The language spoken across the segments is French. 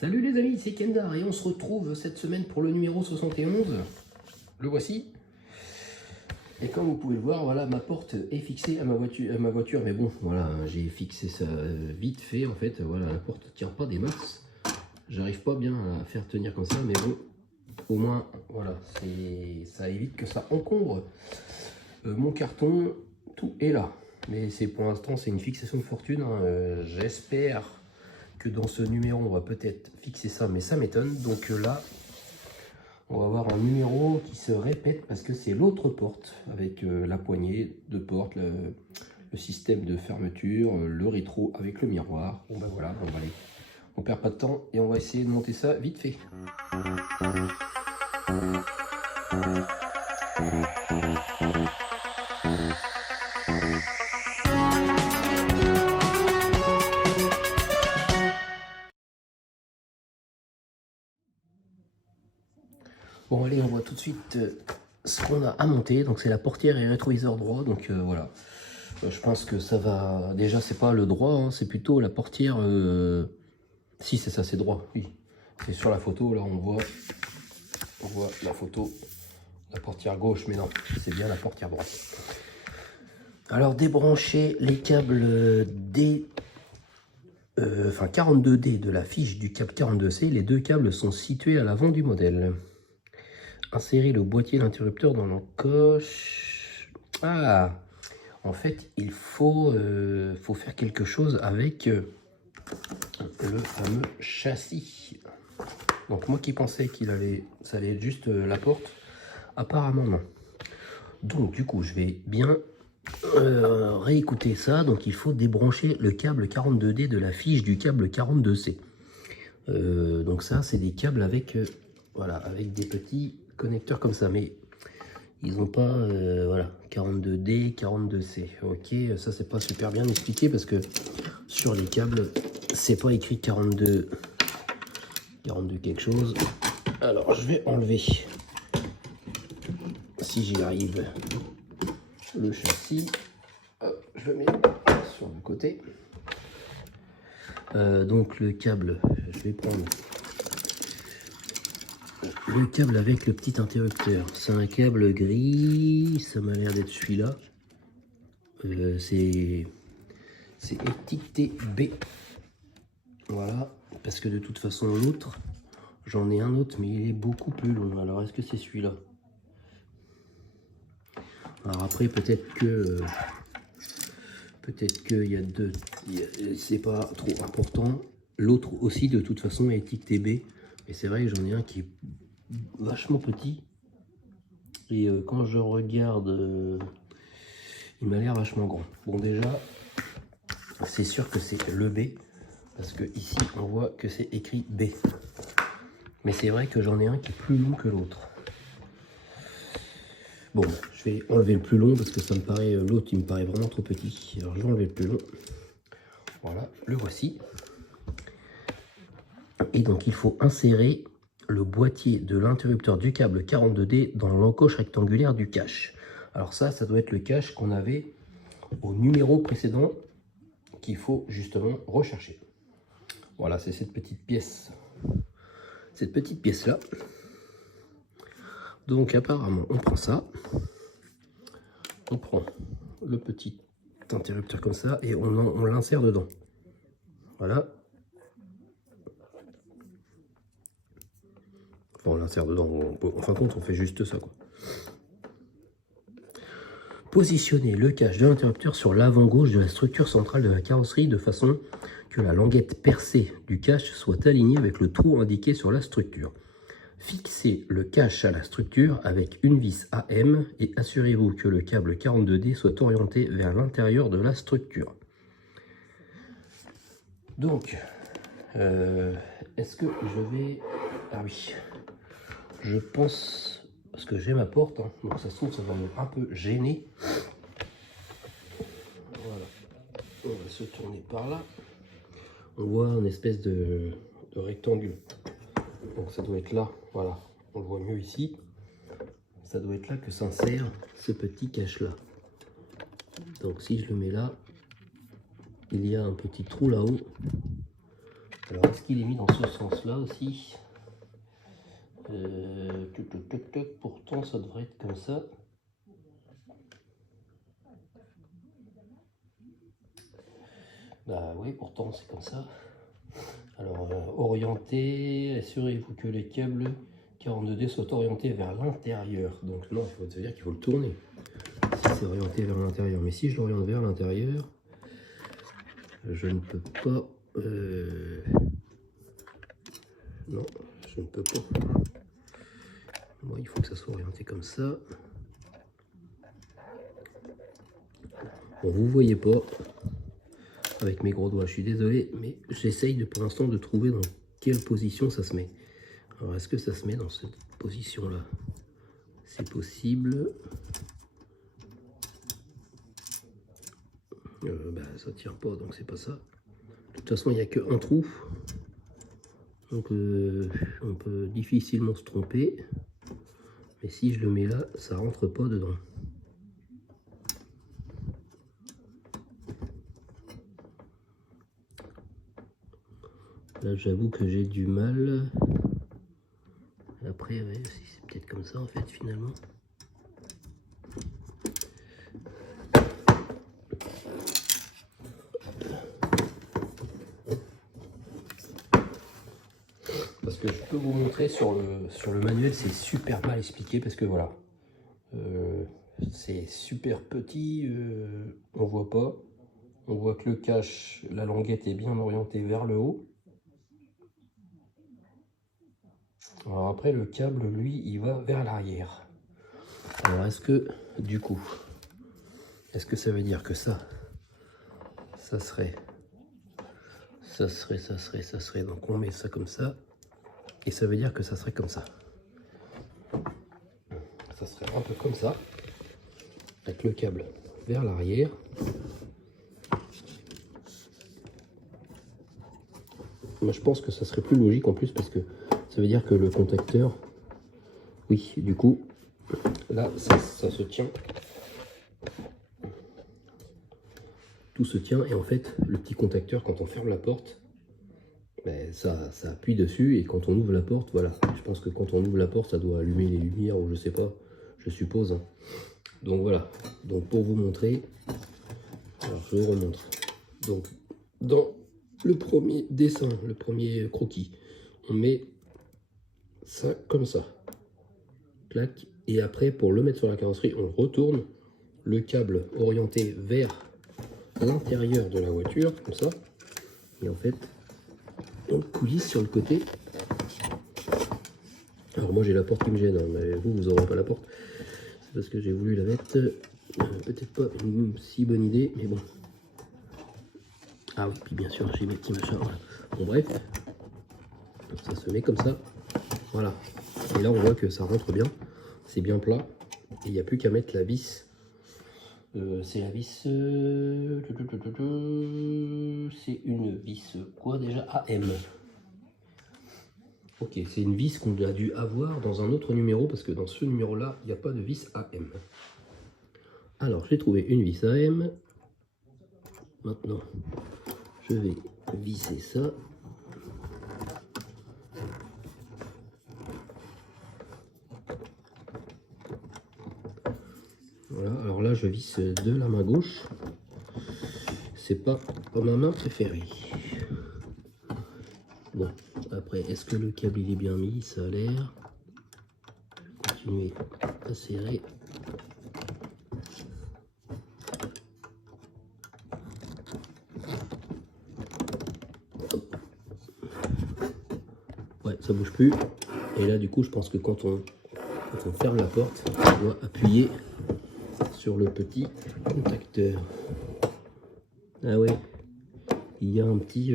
Salut les amis, c'est Kendar et on se retrouve cette semaine pour le numéro 71. Le voici. Et comme vous pouvez le voir, voilà, ma porte est fixée à ma voiture, mais bon, voilà, j'ai fixé ça vite fait en fait. Voilà, la porte ne tient pas des masses. J'arrive pas bien à la faire tenir comme ça, mais bon, au moins, voilà, ça évite que ça encombre mon carton. Tout est là. Mais c'est pour l'instant, c'est une fixation de fortune. Hein. J'espère que dans ce numéro, on va peut-être fixer ça, mais ça m'étonne. Donc là, on va avoir un numéro qui se répète parce que c'est l'autre porte avec la poignée de porte, le système de fermeture, le rétro avec le miroir. Bon ben voilà, on va aller. On perd pas de temps et on va essayer de monter ça vite fait. Bon allez, on voit tout de suite ce qu'on a à monter. Donc c'est la portière et rétroviseur droit. Donc voilà. Je pense que ça va. Déjà c'est pas le droit, hein, c'est plutôt la portière. Si c'est ça, c'est droit. Oui. C'est sur la photo. Là on voit la photo. La portière gauche, mais non, c'est bien la portière droite. Alors débrancher les câbles D. 42D de la fiche du câble 42C. Les deux câbles sont situés à l'avant du modèle. Insérer le boîtier d'interrupteur dans l'encoche. Ah, en fait, il faut faire quelque chose avec le fameux châssis. Donc moi qui pensais ça allait être juste la porte, apparemment non. Donc du coup, je vais bien réécouter ça. Donc il faut débrancher le câble 42D de la fiche du câble 42C. Donc ça, c'est des câbles avec, voilà, avec des petits connecteurs comme ça, mais ils n'ont pas, voilà, 42D, 42C. Ok, ça c'est pas super bien expliqué parce que sur les câbles, c'est pas écrit 42 quelque chose. Alors je vais enlever, si j'y arrive, le châssis. Hop, je le mets sur le côté. Donc le câble, je vais prendre le câble avec le petit interrupteur. C'est un câble gris, ça m'a l'air d'être celui-là. C'est étiqueté B. Voilà, parce que de toute façon l'autre, j'en ai un autre, mais il est beaucoup plus long. Alors est-ce que c'est celui-là? Alors après, peut-être que il y a deux, c'est pas trop important. L'autre aussi, de toute façon, est étiqueté B. Et c'est vrai que j'en ai un qui est vachement petit. Et quand je regarde, il m'a l'air vachement grand. Bon, déjà, c'est sûr que c'est le B. Parce que ici, on voit que c'est écrit B. Mais c'est vrai que j'en ai un qui est plus long que l'autre. Bon, je vais enlever le plus long parce que ça me paraît, l'autre il me paraît vraiment trop petit. Alors je vais enlever le plus long. Voilà, le voici. Et donc il faut insérer le boîtier de l'interrupteur du câble 42D dans l'encoche rectangulaire du cache. Alors ça doit être le cache qu'on avait au numéro précédent qu'il faut justement rechercher. Voilà, c'est cette petite pièce. Cette petite pièce là. Donc apparemment on prend ça. On prend le petit interrupteur comme ça et on l'insère dedans. Voilà. Enfin, on l'insère dedans. En fin de compte, on fait juste ça, quoi. Positionner le cache de l'interrupteur sur l'avant gauche de la structure centrale de la carrosserie de façon que la languette percée du cache soit alignée avec le trou indiqué sur la structure. Fixez le cache à la structure avec une vis AM et assurez-vous que le câble 42D soit orienté vers l'intérieur de la structure. Donc, est-ce que je vais... Ah oui, je pense... Parce que j'ai ma porte, hein, donc ça se trouve, ça va me un peu gêner. Voilà, on va se tourner par là. On voit une espèce de rectangle. Donc ça doit être là, voilà, on le voit mieux ici. Ça doit être là que s'insère ce petit cache-là. Donc si je le mets là, il y a un petit trou là-haut Alors, est-ce qu'il est mis dans ce sens-là aussi? Pourtant, ça devrait être comme ça. Bah oui, pourtant, c'est comme ça. Alors, orienté, assurez-vous que les câbles 42D soient orientés vers l'intérieur. Donc non, il faut se dire qu'il faut le tourner. Si c'est orienté vers l'intérieur. Mais si je l'oriente vers l'intérieur, je ne peux pas... Non, je ne peux pas. Bon, il faut que ça soit orienté comme ça. Bon, vous voyez pas avec mes gros doigts, je suis désolé, mais j'essaye pour l'instant de trouver dans quelle position ça se met. Alors, est-ce que ça se met dans cette position-là? C'est possible. Bah, ça tient pas, donc c'est pas ça. De toute façon, il n'y a qu'un trou. Donc, on peut difficilement se tromper. Mais si je le mets là, ça rentre pas dedans. Là, j'avoue que j'ai du mal. Après, ouais, c'est peut-être comme ça, en fait, finalement. Parce que je peux vous montrer sur le manuel, c'est super mal expliqué, parce que voilà. C'est super petit, on voit pas. On voit que le cache, la languette est bien orientée vers le haut. Alors après, le câble, lui, il va vers l'arrière. Alors est-ce que, du coup, est-ce que ça veut dire que ça serait, donc on met ça comme ça, et ça veut dire que ça serait comme ça. Ça serait un peu comme ça, avec le câble vers l'arrière. Moi, je pense que ça serait plus logique en plus, parce que ça veut dire que le contacteur, oui, du coup, là, ça se tient. Tout se tient, et en fait, le petit contacteur, quand on ferme la porte, ben, ça appuie dessus, et quand on ouvre la porte, voilà. Je pense que quand on ouvre la porte, ça doit allumer les lumières, ou je sais pas, je suppose. Donc voilà. Donc pour vous montrer, alors je vous remontre. Donc dans le premier dessin, le premier croquis, on met ça comme ça. Clac. Et après, pour le mettre sur la carrosserie, on retourne le câble orienté vers l'intérieur de la voiture, comme ça. Et en fait, on coulisse sur le côté. Alors moi j'ai la porte qui me gêne, hein, mais vous n'aurez pas la porte. C'est parce que j'ai voulu la mettre. Peut-être pas une si bonne idée, mais bon. Ah oui, puis bien sûr j'ai mes petits machins. Voilà. Bon bref, ça se met comme ça. Voilà. Et là on voit que ça rentre bien. C'est bien plat. Et il n'y a plus qu'à mettre la vis. C'est la vis. C'est une vis quoi déjà? AM. Ok, c'est une vis qu'on a dû avoir dans un autre numéro, parce que dans ce numéro-là, il n'y a pas de vis AM. Alors, j'ai trouvé une vis AM. Maintenant, je vais visser ça. Voilà, alors là, je visse de la main gauche. C'est pas ma main préférée. Bon, après, est-ce que le câble il est bien mis? Ça a l'air. Continuer à serrer. Ouais, ça bouge plus. Et là, du coup, je pense que quand on ferme la porte, on doit appuyer sur le petit contacteur. Ah ouais, il y a un petit...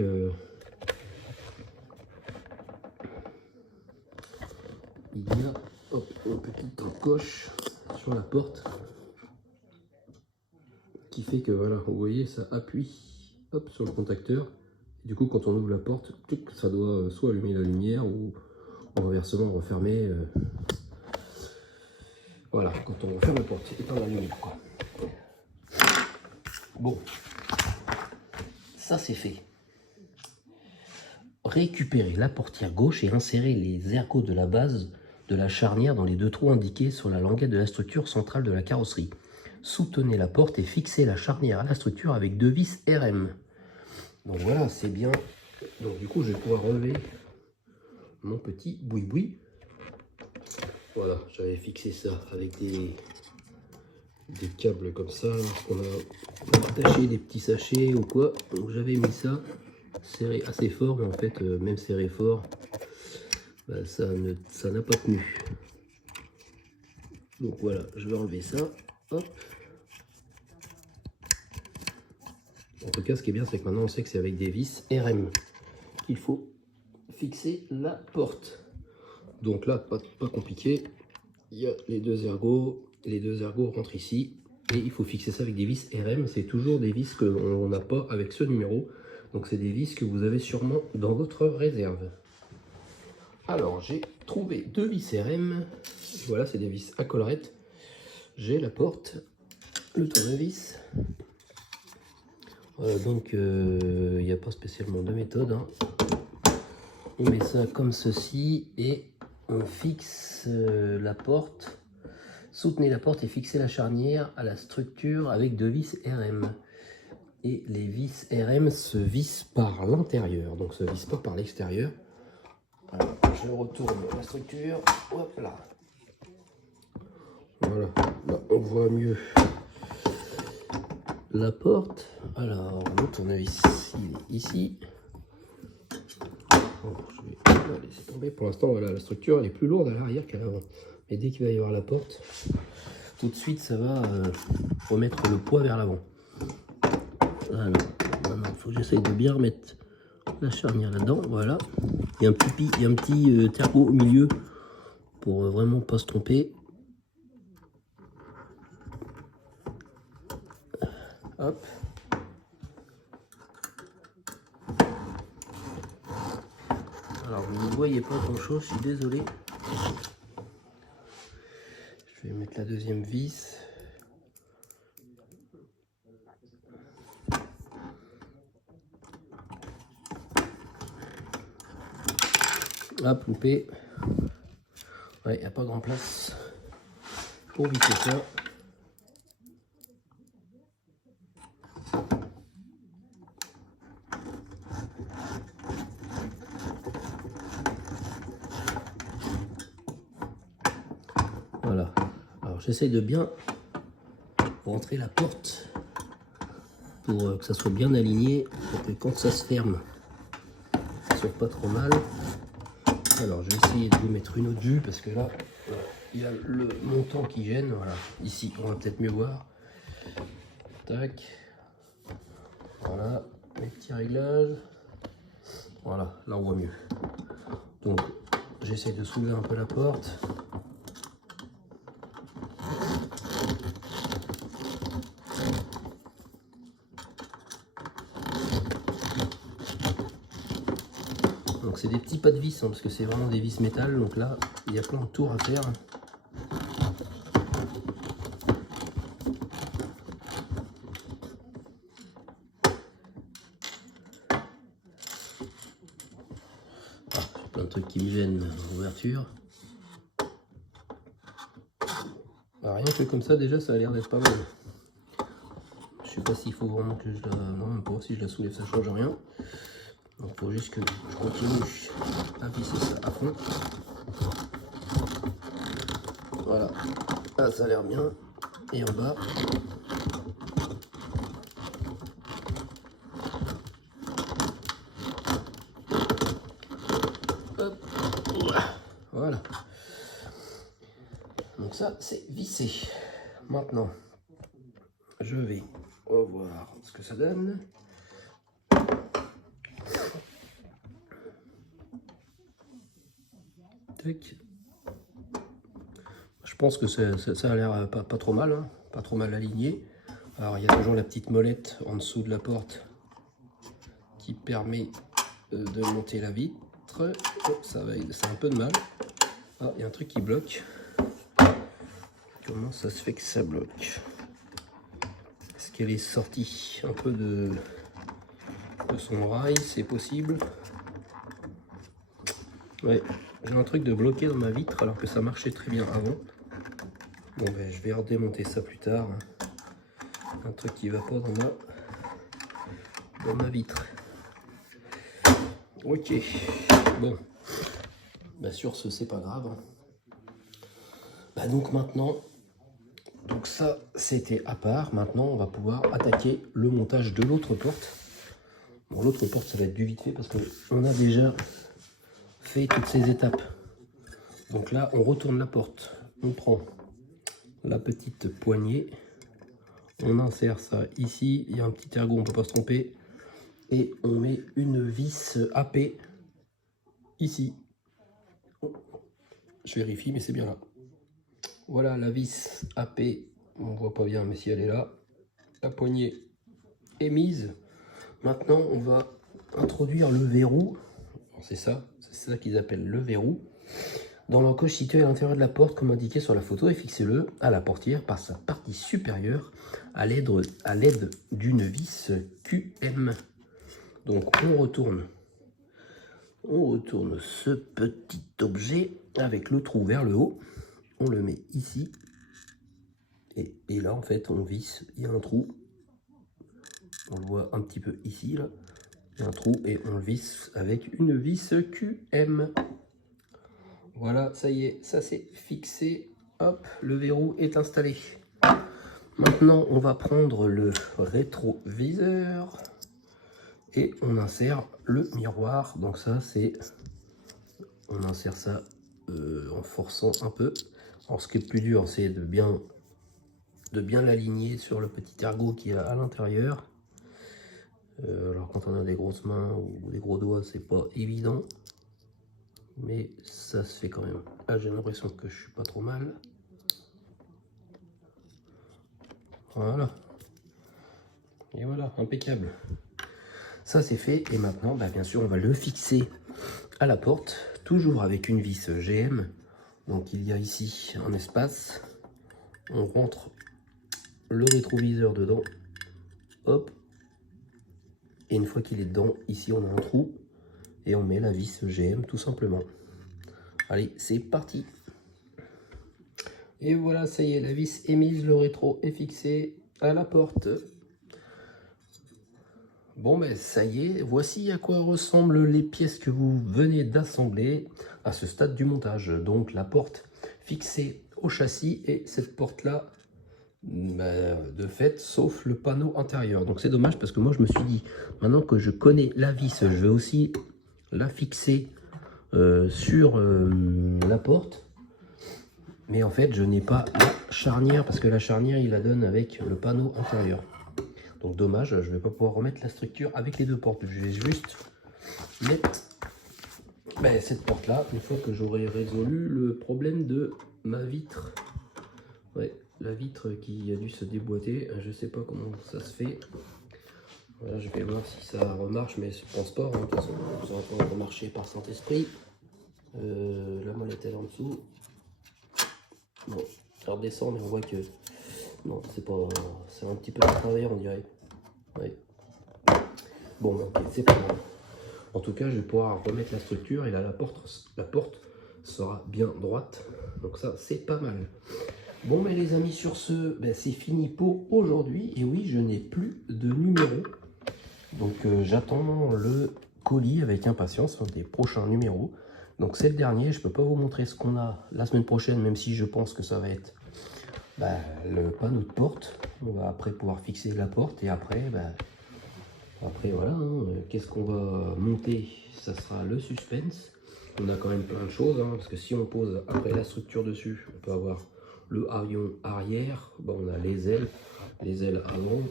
il y a une petite encoche sur la porte qui fait que voilà, vous voyez, ça appuie hop, sur le contacteur. Et du coup, quand on ouvre la porte, ça doit soit allumer la lumière ou inversement refermer. Voilà, quand on ferme la porte, éteindre la lumière, quoi. Bon, ça c'est fait. récupérer la portière gauche et insérer les ergots de la base de la charnière dans les 2 trous indiqués sur la languette de la structure centrale de la carrosserie. Soutenez la porte et fixez la charnière à la structure avec 2 vis RM. Donc voilà, c'est bien. Donc du coup, je vais pouvoir relever mon petit boui-boui. Voilà, j'avais fixé ça avec des câbles comme ça, qu'on a attaché des petits sachets ou quoi. Donc j'avais mis ça serré assez fort, mais en fait, même serré fort, bah, ça n'a pas tenu. Donc voilà, je vais enlever ça. Hop. En tout cas, ce qui est bien, c'est que maintenant on sait que c'est avec des vis RM qu'il faut fixer la porte. Donc là, pas compliqué. Il y a les 2 ergots. Les 2 ergots rentrent ici. Et il faut fixer ça avec des vis RM. C'est toujours des vis qu'on n'a pas avec ce numéro. Donc c'est des vis que vous avez sûrement dans votre réserve. Alors, j'ai trouvé 2 vis RM. Voilà, c'est des vis à collerette. J'ai la porte, le tournevis. Donc, il n'y a pas spécialement de méthode. Hein. On met ça comme ceci et on fixe la porte. Soutenez la porte et fixez la charnière à la structure avec 2 vis RM. Et les vis RM se vissent par l'intérieur, donc se vissent pas par l'extérieur. Alors, je retourne la structure. Hop là. Voilà, là on voit mieux la porte. Alors, le tournevis, il est ici. Bon, je vais laisser tomber. Pour l'instant, voilà, la structure elle est plus lourde à l'arrière qu'à l'avant. Mais dès qu'il va y avoir la porte, tout de suite, ça va remettre le poids vers l'avant. Alors, maintenant, il faut que j'essaye de bien remettre la charnière là-dedans. Voilà. Il y a un petit terreau au milieu pour vraiment pas se tromper. Hop. Alors, vous ne voyez pas grand-chose, je suis désolé. Je vais mettre la deuxième vis. Hop, loupé. Ouais, il n'y a pas grand place pour visser ça. Voilà. Alors j'essaye de bien rentrer la porte pour que ça soit bien aligné, pour que quand ça se ferme, ça soit pas trop mal. Alors je vais essayer de vous mettre une autre vue parce que là, il y a le montant qui gêne. Voilà, ici on va peut-être mieux voir. Tac. Voilà, les petits réglages. Voilà, là on voit mieux. Donc j'essaie de soulever un peu la porte. Donc c'est des petits pas de vis, hein, parce que c'est vraiment des vis métal. Donc là, il y a plein de tours à faire. Plein de trucs qui me gênent en ouverture. Alors, rien que comme ça, déjà, ça a l'air d'être pas mal. Je sais pas s'il faut vraiment que je la... Non, même pas, si je la soulève, ça change rien. Donc, il faut juste que je continue à visser ça à fond. Voilà. Ah, ça a l'air bien. Et en bas. Hop. Voilà. Donc ça, c'est vissé. Maintenant, je vais revoir ce que ça donne. Tac. Je pense que ça a l'air pas trop mal, hein, pas trop mal aligné. Alors il y a toujours la petite molette en dessous de la porte qui permet de monter la vitre. Oh, ça a un peu de mal. Ah, il y a un truc qui bloque. Comment ça se fait que ça bloque? Est-ce qu'elle est sortie un peu de son rail? C'est possible. Ouais, j'ai un truc de bloqué dans ma vitre alors que ça marchait très bien avant. Bon ben je vais redémonter ça plus tard. Un truc qui va pas dans ma vitre. Ok, bon. Bah sur ce c'est pas grave. Bah donc maintenant, donc ça c'était à part. Maintenant on va pouvoir attaquer le montage de l'autre porte. Bon, l'autre porte ça va être du vite fait parce qu'on a déjà fait toutes ces étapes. Donc là on retourne la porte, on prend la petite poignée, on insère ça ici, il y a un petit ergot, on peut pas se tromper, et on met une vis AP ici. Je vérifie mais c'est bien là. Voilà la vis AP, on voit pas bien mais si elle est là, la poignée est mise. Maintenant on va introduire le verrou, c'est ça qu'ils appellent le verrou, dans l'encoche située à l'intérieur de la porte comme indiqué sur la photo, et fixez-le à la portière par sa partie supérieure à l'aide d'une vis QM. Donc on retourne ce petit objet avec le trou vers le haut, on le met ici, et là en fait on visse, il y a un trou, on le voit un petit peu ici, là, il y a un trou et on le visse avec une vis QM. Voilà, ça y est, ça c'est fixé, hop, le verrou est installé. Maintenant on va prendre le rétroviseur et on insère le miroir. Donc ça c'est, on insère ça en forçant un peu. Alors ce qui est le plus dur c'est de bien l'aligner sur le petit ergot qui est à l'intérieur. Alors quand on a des grosses mains ou des gros doigts c'est pas évident, mais ça se fait quand même. Là j'ai l'impression que je suis pas trop mal. Voilà, et voilà, impeccable. Ça c'est fait, et maintenant bah, bien sûr on va le fixer à la porte, toujours avec une vis GM. Donc il y a ici un espace, on rentre le rétroviseur dedans, hop, et une fois qu'il est dedans, ici on a un trou, et on met la vis GM tout simplement. Allez, c'est parti. Et voilà, ça y est, la vis est mise, le rétro est fixé à la porte. Bon ben ça y est, voici à quoi ressemblent les pièces que vous venez d'assembler à ce stade du montage. Donc la porte fixée au châssis et cette porte là, de fait, sauf le panneau intérieur. Donc c'est dommage parce que moi je me suis dit, maintenant que je connais la vis, je vais aussi la fixer sur la porte. Mais en fait je n'ai pas la charnière parce que la charnière il la donne avec le panneau intérieur. Donc dommage, je ne vais pas pouvoir remettre la structure avec les deux portes. Je vais juste mettre cette porte là, une fois que j'aurai résolu le problème de ma vitre. Ouais, la vitre qui a dû se déboîter, je ne sais pas comment ça se fait. Voilà, je vais voir si ça remarche, mais je pense pas, hein. De toute façon, ça va pas remarcher par Saint-Esprit. La molette elle est en dessous. Bon, elle redescend, mais on voit que non, c'est pas, c'est un petit peu de travail, on dirait. Ouais. Bon, ok, c'est pas grave. En tout cas, je vais pouvoir remettre la structure et là, la porte sera bien droite. Donc ça, c'est pas mal. Bon, mais les amis, sur ce, c'est fini pour aujourd'hui. Et oui, je n'ai plus de numéro. Donc j'attends le colis avec impatience des prochains numéros. Donc c'est le dernier. Je peux pas vous montrer ce qu'on a la semaine prochaine, même si je pense que ça va être le panneau de porte. On va après pouvoir fixer la porte et après, après voilà, hein, qu'est-ce qu'on va monter? Ça sera le suspense. On a quand même plein de choses, hein, parce que si on pose après la structure dessus, on peut avoir le haillon arrière, on a les ailes avant.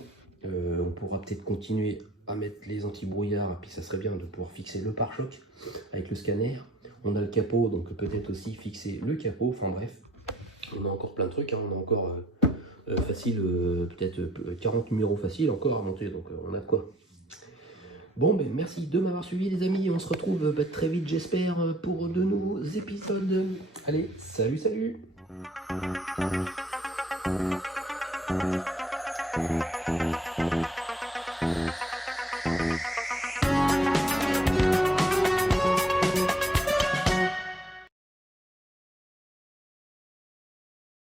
On pourra peut-être continuer à mettre les anti-brouillards, puis ça serait bien de pouvoir fixer le pare-choc avec le scanner. On a le capot, donc peut-être aussi fixer le capot. Enfin bref, on a encore plein de trucs, hein. On a encore facile, peut-être 40 numéros faciles encore à monter, donc on a de quoi. Bon, merci de m'avoir suivi les amis, on se retrouve très vite j'espère pour de nouveaux épisodes. Allez, salut, salut!